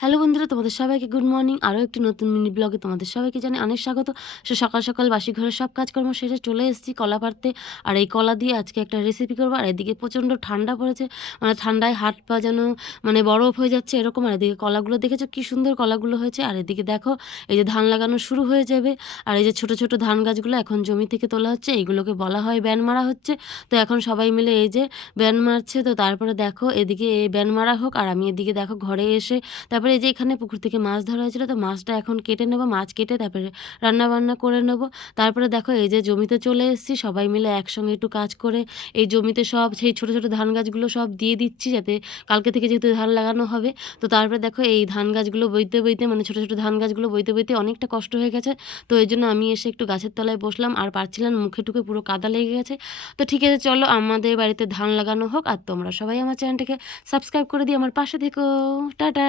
Hello বন্ধুরা, তোমাদের সবাইকে গুড মর্নিং। আরও একটি নতুন মিনি ব্লগে তোমাদের সবাইকে জানাই অনেক স্বাগত। সকাল সকাল বাসি ঘরের সব কাজকর্ম শেষে চলে এসেছি কলা পাড়তে। আর এই কলা দিয়ে আজকে একটা রেসিপি করবো। আর এদিকে প্রচণ্ড ঠান্ডা পড়েছে, মানে ঠান্ডায় হাত পা যেন মানে বরফ হয়ে যাচ্ছে এরকম। আর এদিকে কলাগুলো দেখেছো কী সুন্দর কলাগুলো হয়েছে। আর এদিকে দেখো এই যে ধান লাগানো শুরু হয়ে যাবে। আর এই যে ছোট ছোট ধান গাছগুলো এখন জমি থেকে তোলা হচ্ছে, এইগুলোকে বলা হয় ব্যান মারা হচ্ছে। তো এখন সবাই মিলে এই যে ব্যান মারছে। তো তারপরে দেখো এদিকে এই ব্যান মারা হোক, আর আমি এদিকে দেখো ঘরে এসে তারপরে এই যে এখানে পুকুর থেকে মাছ ধরা হয়েছিল, তো মাছটা এখন কেটে নেবো, মাছ কেটে তারপরে রান্নাবান্না করে নেবো। তারপরে দেখো এই যে জমিতে চলে এসেছি, সবাই মিলে একসঙ্গে একটু কাজ করে এই জমিতে সব সেই ছোটো ছোটো ধান গাছগুলো সব দিয়ে দিচ্ছি, যাতে কালকে থেকে যেহেতু ধান লাগানো হবে। তো তারপরে দেখো এই ধান গাছগুলো বইতে বইতে, মানে ছোটো ছোটো ধান গাছগুলো বইতে বইতে অনেকটা কষ্ট হয়ে গেছে। তো এই জন্য আমি এসে একটু গাছের তলায় বসলাম, আর পারছিলাম, মুখে টুকে পুরো কাদা লেগে গেছে। তো ঠিক আছে, চলো আমাদের বাড়িতে ধান লাগানো হোক, আর তোমরা সবাই আমার চ্যানেলটাকে সাবস্ক্রাইব করে দিয়ে আমার পাশে থেকো। টাটা।